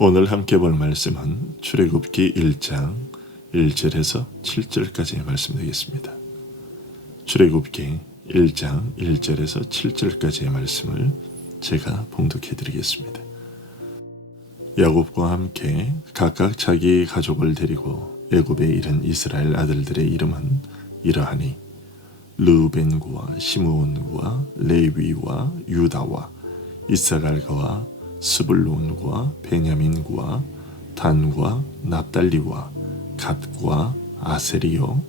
오늘 함께 볼 말씀은 출애굽기 1장 1절에서 7절까지의 말씀 되겠습니다. 출애굽기 1장 1절에서 7절까지의 말씀을 제가 봉독해 드리겠습니다. 야곱과 함께 각각 자기 가족을 데리고 애굽에 이른 이스라엘 아들들의 이름은 이러하니 르우벤과 시므온과 레위와 유다와 이사갈과 스불론과 베냐민과 단과 납달리와 갓과 아세리요.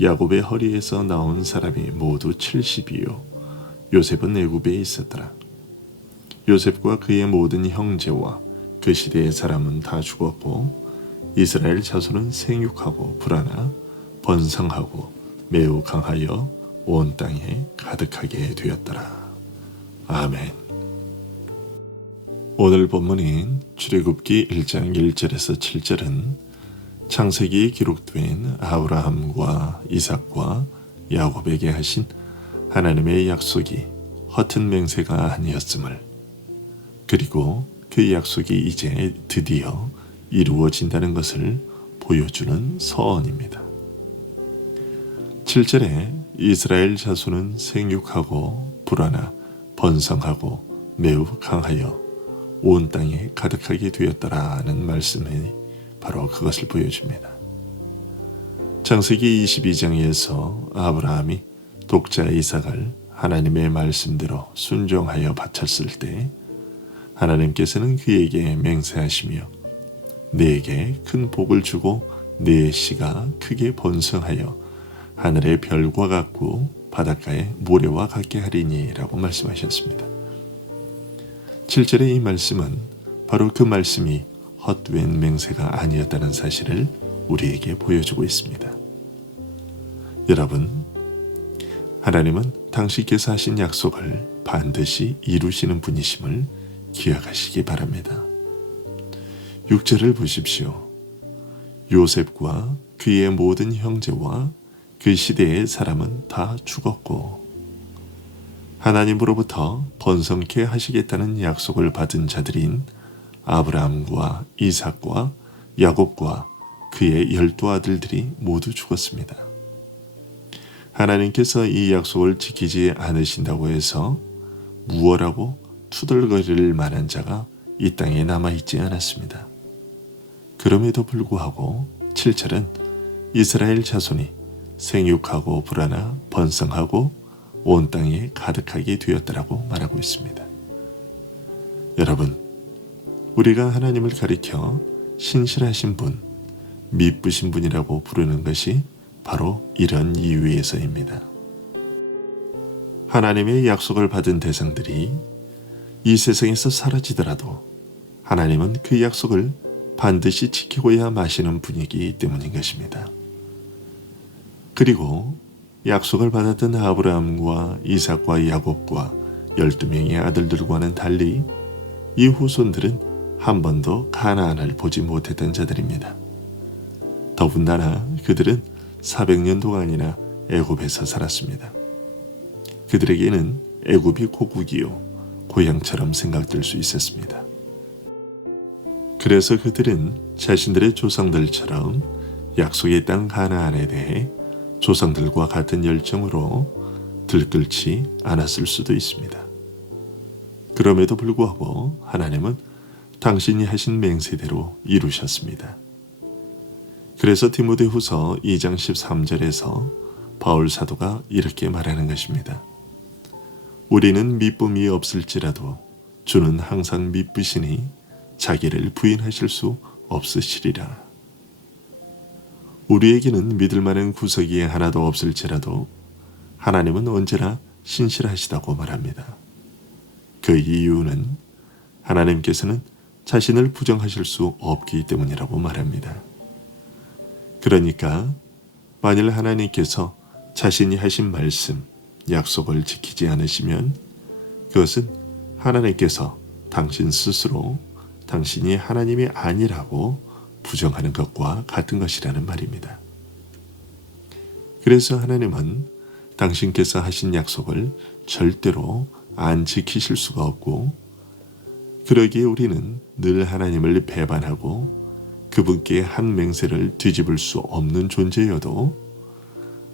야곱의 허리에서 나온 사람이 모두 70이요. 요셉은 애굽에 있었더라. 요셉과 그의 모든 형제와 그 시대의 사람은 다 죽었고 이스라엘 자손은 생육하고 불하나 번성하고 매우 강하여 온 땅에 가득하게 되었더라. 아멘. 오늘 본문인 출애굽기 1장 1절에서 7절은 창세기에 기록된 아브라함과 이삭과 야곱에게 하신 하나님의 약속이 허튼 맹세가 아니었음을, 그리고 그 약속이 이제 드디어 이루어진다는 것을 보여주는 서언입니다. 7절에 이스라엘 자손은 생육하고 불하나 번성하고 매우 강하여 온 땅에 가득하게 되었더라는 말씀이 바로 그것을 보여줍니다. 창세기 22장에서 아브라함이 독자 이삭을 하나님의 말씀대로 순종하여 바쳤을 때 하나님께서는 그에게 맹세하시며 네게 큰 복을 주고 네 씨가 크게 번성하여 하늘의 별과 같고 바닷가의 모래와 같게 하리니 라고 말씀하셨습니다. 7절의 이 말씀은 바로 그 말씀이 헛된 맹세가 아니었다는 사실을 우리에게 보여주고 있습니다. 여러분, 하나님은 당신께서 하신 약속을 반드시 이루시는 분이심을 기억하시기 바랍니다. 6절을 보십시오. 요셉과 그의 모든 형제와 그 시대의 사람은 다 죽었고 하나님으로부터 번성케 하시겠다는 약속을 받은 자들인 아브라함과 이삭과 야곱과 그의 12 아들들이 모두 죽었습니다. 하나님께서 이 약속을 지키지 않으신다고 해서 무엇라고 투덜거릴 만한 자가 이 땅에 남아있지 않았습니다. 그럼에도 불구하고 7절은 이스라엘 자손이 생육하고 불하나 번성하고 온 땅에 가득하게 되었다라고 말하고 있습니다. 여러분, 우리가 하나님을 가리켜 신실하신 분, 미쁘신 분이라고 부르는 것이 바로 이런 이유에서입니다. 하나님의 약속을 받은 대상들이 이 세상에서 사라지더라도 하나님은 그 약속을 반드시 지키고야 마시는 분이기 때문인 것입니다. 그리고 약속을 받았던 아브라함과 이삭과 야곱과 12명의 아들들과는 달리 이 후손들은 한 번도 가나안을 보지 못했던 자들입니다. 더군다나 그들은 400년 동안이나 애굽에서 살았습니다. 그들에게는 애굽이 고국이요 고향처럼 생각될 수 있었습니다. 그래서 그들은 자신들의 조상들처럼 약속의 땅 가나안에 대해 조상들과 같은 열정으로 들끓지 않았을 수도 있습니다. 그럼에도 불구하고 하나님은 당신이 하신 맹세대로 이루셨습니다. 그래서 디모데후서 2장 13절에서 바울 사도가 이렇게 말하는 것입니다. 우리는 미쁨이 없을지라도 주는 항상 미쁘시니 자기를 부인하실 수 없으시리라. 우리에게는 믿을 만한 구석이 하나도 없을지라도 하나님은 언제나 신실하시다고 말합니다. 그 이유는 하나님께서는 자신을 부정하실 수 없기 때문이라고 말합니다. 그러니까 만일 하나님께서 자신이 하신 말씀, 약속을 지키지 않으시면 그것은 하나님께서 당신 스스로 당신이 하나님이 아니라고 부정하는 것과 같은 것이라는 말입니다. 그래서 하나님은 당신께서 하신 약속을 절대로 안 지키실 수가 없고 그러기에 우리는 늘 하나님을 배반하고 그분께 한 맹세를 뒤집을 수 없는 존재여도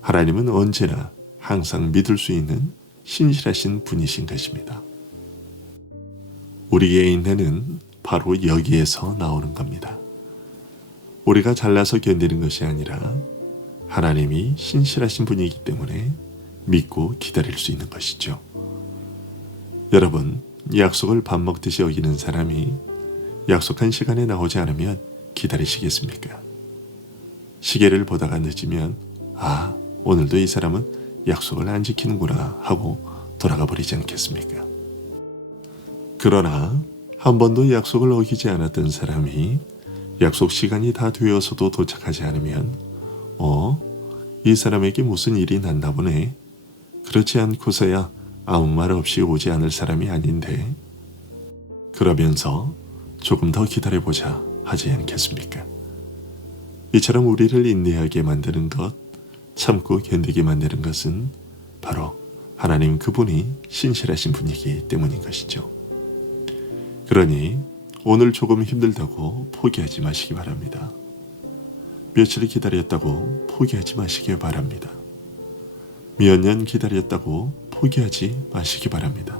하나님은 언제나 항상 믿을 수 있는 신실하신 분이신 것입니다. 우리의 인내는 바로 여기에서 나오는 겁니다. 우리가 잘나서 견디는 것이 아니라 하나님이 신실하신 분이기 때문에 믿고 기다릴 수 있는 것이죠. 여러분, 약속을 밥 먹듯이 여기는 사람이 약속한 시간에 나오지 않으면 기다리시겠습니까? 시계를 보다가 늦으면 오늘도 이 사람은 약속을 안 지키는구나 하고 돌아가 버리지 않겠습니까? 그러나 한 번도 약속을 어기지 않았던 사람이 약속 시간이 다 되어서도 도착하지 않으면 이 사람에게 무슨 일이 났나 보네. 그렇지 않고서야 아무 말 없이 오지 않을 사람이 아닌데. 그러면서 조금 더 기다려보자 하지 않겠습니까? 이처럼 우리를 인내하게 만드는 것, 참고 견디게 만드는 것은 바로 하나님 그분이 신실하신 분이기 때문인 것이죠. 그러니 오늘 조금 힘들다고 포기하지 마시기 바랍니다. 며칠 기다렸다고 포기하지 마시기 바랍니다. 몇 년 기다렸다고 포기하지 마시기 바랍니다.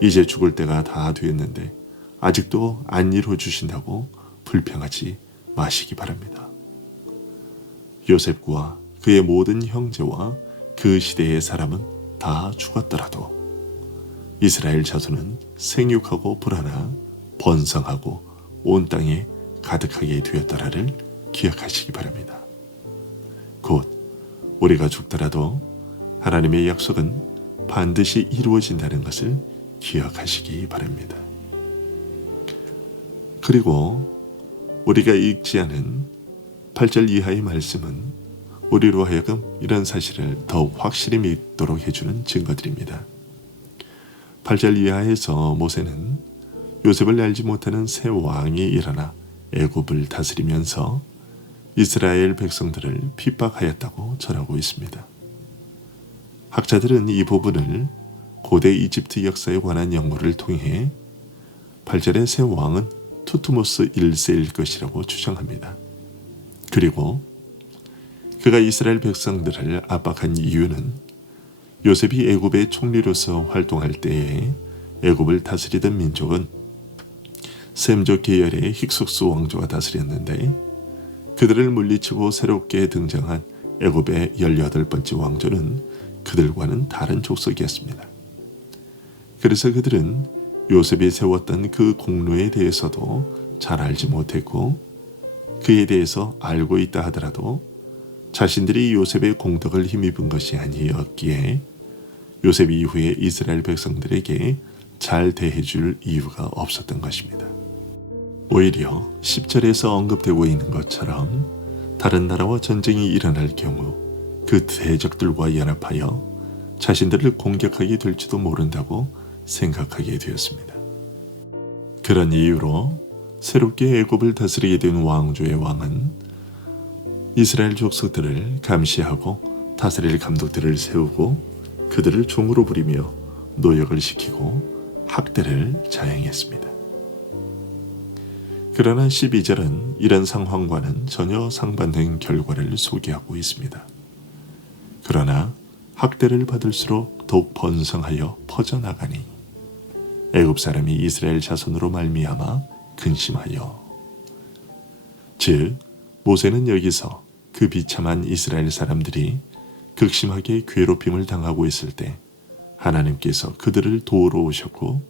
이제 죽을 때가 다 되었는데 아직도 안 이루어 주신다고 불평하지 마시기 바랍니다. 요셉과 그의 모든 형제와 그 시대의 사람은 다 죽었더라도 이스라엘 자손은 생육하고 불하나 번성하고 온 땅에 가득하게 되었더라를 기억하시기 바랍니다. 곧 우리가 죽더라도 하나님의 약속은 반드시 이루어진다는 것을 기억하시기 바랍니다. 그리고 우리가 읽지 않은 8절 이하의 말씀은 우리로 하여금 이런 사실을 더욱 확실히 믿도록 해주는 증거들입니다. 8절 이하에서 모세는 요셉을 알지 못하는 새 왕이 일어나 애굽을 다스리면서 이스라엘 백성들을 핍박하였다고 전하고 있습니다. 학자들은 이 부분을 고대 이집트 역사에 관한 연구를 통해 8절의 새 왕은 투트모스 1세일 것이라고 추정합니다. 그리고 그가 이스라엘 백성들을 압박한 이유는 요셉이 애굽의 총리로서 활동할 때에 애굽을 다스리던 민족은 셈족 계열의 힉소스 왕조가 다스렸는데 그들을 물리치고 새롭게 등장한 애굽의 18번째 왕조는 그들과는 다른 족속이었습니다. 그래서 그들은 요셉이 세웠던 그 공로에 대해서도 잘 알지 못했고 그에 대해서 알고 있다 하더라도 자신들이 요셉의 공덕을 힘입은 것이 아니었기에 요셉 이후에 이스라엘 백성들에게 잘 대해줄 이유가 없었던 것입니다. 오히려 10절에서 언급되고 있는 것처럼 다른 나라와 전쟁이 일어날 경우 그 대적들과 연합하여 자신들을 공격하게 될지도 모른다고 생각하게 되었습니다. 그런 이유로 새롭게 애굽을 다스리게 된 왕조의 왕은 이스라엘 족속들을 감시하고 다스릴 감독들을 세우고 그들을 종으로 부리며 노역을 시키고 학대를 자행했습니다. 그러나 12절은 이런 상황과는 전혀 상반된 결과를 소개하고 있습니다. 그러나 학대를 받을수록 더욱 번성하여 퍼져나가니 애굽 사람이 이스라엘 자손으로 말미암아 근심하여. 즉 모세는 여기서 그 비참한 이스라엘 사람들이 극심하게 괴롭힘을 당하고 있을 때 하나님께서 그들을 도우러 오셨고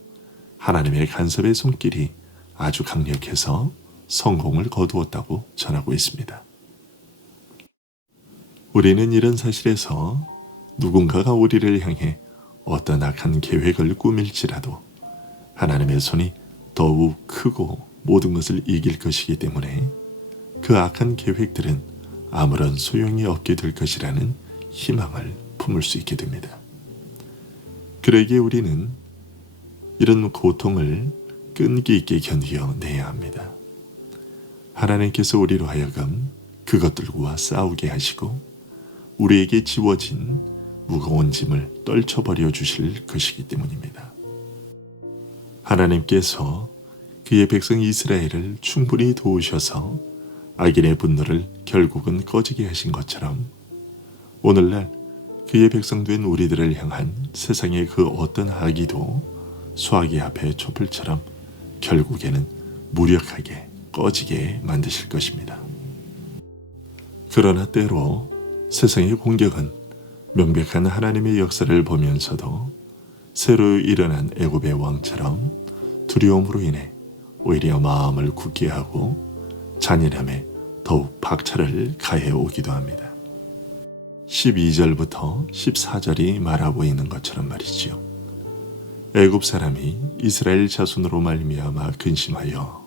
하나님의 간섭의 손길이 아주 강력해서 성공을 거두었다고 전하고 있습니다. 우리는 이런 사실에서 누군가가 우리를 향해 어떤 악한 계획을 꾸밀지라도 하나님의 손이 더욱 크고 모든 것을 이길 것이기 때문에 그 악한 계획들은 아무런 소용이 없게 될 것이라는 희망을 품을 수 있게 됩니다. 그러기에 우리는 이런 고통을 끈기 있게 견뎌내야 합니다. 하나님께서 우리로 하여금 그것들과 싸우게 하시고 우리에게 지워진 무거운 짐을 떨쳐버려 주실 것이기 때문입니다. 하나님께서 그의 백성 이스라엘을 충분히 도우셔서 악인의 분노를 결국은 꺼지게 하신 것처럼 오늘날 그의 백성 된 우리들을 향한 세상의 그 어떤 악의도 수아기 앞에 촛불처럼 결국에는 무력하게 꺼지게 만드실 것입니다. 그러나 때로 세상의 공격은 명백한 하나님의 역사를 보면서도 새로 일어난 애굽의 왕처럼 두려움으로 인해 오히려 마음을 굳게 하고 잔인함에 더욱 박차를 가해 오기도 합니다. 12절부터 14절이 말하고 있는 것처럼 말이지요. 애굽 사람이 이스라엘 자손으로 말미암아 근심하여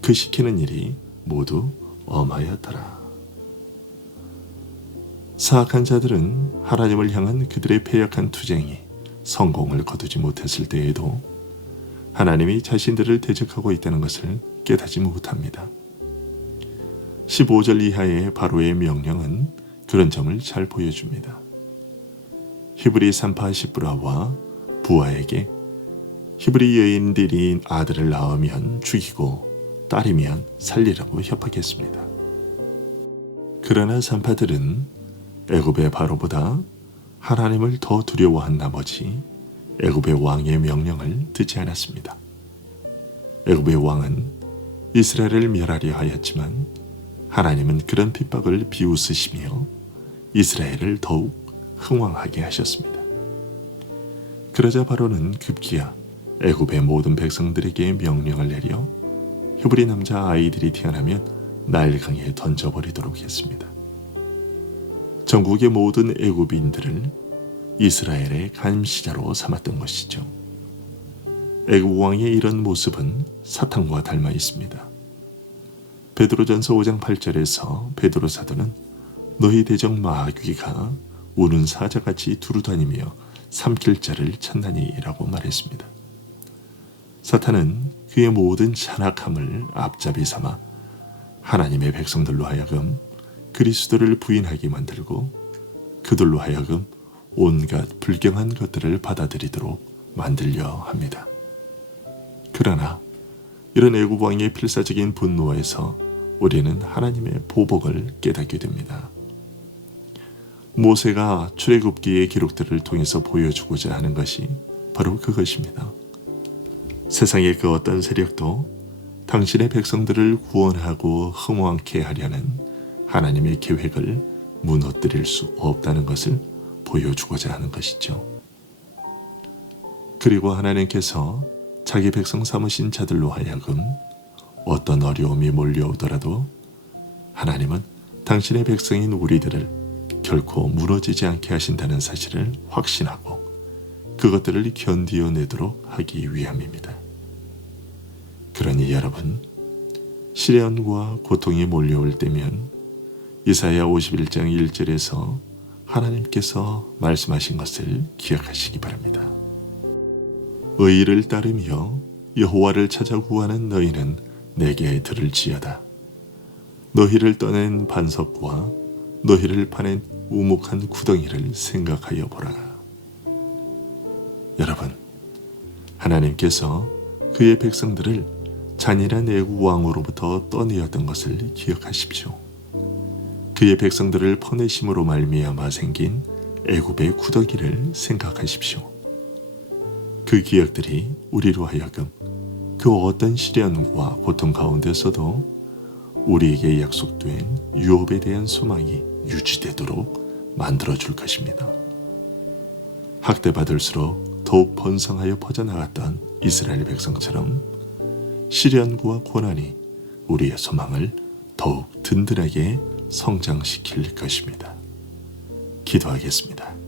그 시키는 일이 모두 엄하였더라. 사악한 자들은 하나님을 향한 그들의 패역한 투쟁이 성공을 거두지 못했을 때에도 하나님이 자신들을 대적하고 있다는 것을 깨닫지 못합니다. 15절 이하의 바로의 명령은 그런 점을 잘 보여줍니다. 히브리 산파 시브라와 부하에게 히브리 여인들이 아들을 낳으면 죽이고 딸이면 살리라고 협박했습니다. 그러나 산파들은 애굽의 바로보다 하나님을 더 두려워한 나머지 애굽의 왕의 명령을 듣지 않았습니다. 애굽의 왕은 이스라엘을 멸하려 하였지만 하나님은 그런 핍박을 비웃으시며 이스라엘을 더욱 흥왕하게 하셨습니다. 그러자 바로는 급기야 애굽의 모든 백성들에게 명령을 내려 히브리 남자 아이들이 태어나면 나일강에 던져버리도록 했습니다. 전국의 모든 애굽인들을 이스라엘의 감시자로 삼았던 것이죠. 애굽 왕의 이런 모습은 사탄과 닮아 있습니다. 베드로전서 5장 8절에서 베드로 사도는 너희 대적 마귀가 우는 사자같이 두루다니며 삼킬 자를 찾나니 라고 말했습니다. 사탄은 그의 모든 잔악함을 앞잡이 삼아 하나님의 백성들로 하여금 그리스도를 부인하게 만들고 그들로 하여금 온갖 불경한 것들을 받아들이도록 만들려 합니다. 그러나 이런 애굽 왕의 필사적인 분노에서 우리는 하나님의 보복을 깨닫게 됩니다. 모세가 출애굽기의 기록들을 통해서 보여주고자 하는 것이 바로 그것입니다. 세상의 그 어떤 세력도 당신의 백성들을 구원하고 흥왕케 하려는 하나님의 계획을 무너뜨릴 수 없다는 것을 보여주고자 하는 것이죠. 그리고 하나님께서 자기 백성 삼으신 자들로 하여금 어떤 어려움이 몰려오더라도 하나님은 당신의 백성인 우리들을 결코 무너지지 않게 하신다는 사실을 확신하고 그것들을 견디어내도록 하기 위함입니다. 그러니 여러분, 시련과 고통이 몰려올 때면 이사야 51장 1절에서 하나님께서 말씀하신 것을 기억하시기 바랍니다. 의를 따르며 여호와를 찾아 구하는 너희는 내게 들을지어다. 너희를 떠낸 반석과 너희를 파낸 우묵한 구덩이를 생각하여 보라. 여러분, 하나님께서 그의 백성들을 잔인한 애굽 왕으로부터 떠내었던 것을 기억하십시오. 그의 백성들을 퍼내심으로 말미암아 생긴 애굽의 구더기를 생각하십시오. 그 기억들이 우리로 하여금 그 어떤 시련과 고통 가운데서도 우리에게 약속된 유업에 대한 소망이 유지되도록 만들어줄 것입니다. 학대받을수록 더욱 번성하여 퍼져나갔던 이스라엘 백성처럼 시련과 고난이 우리의 소망을 더욱 든든하게 성장시킬 것입니다. 기도하겠습니다.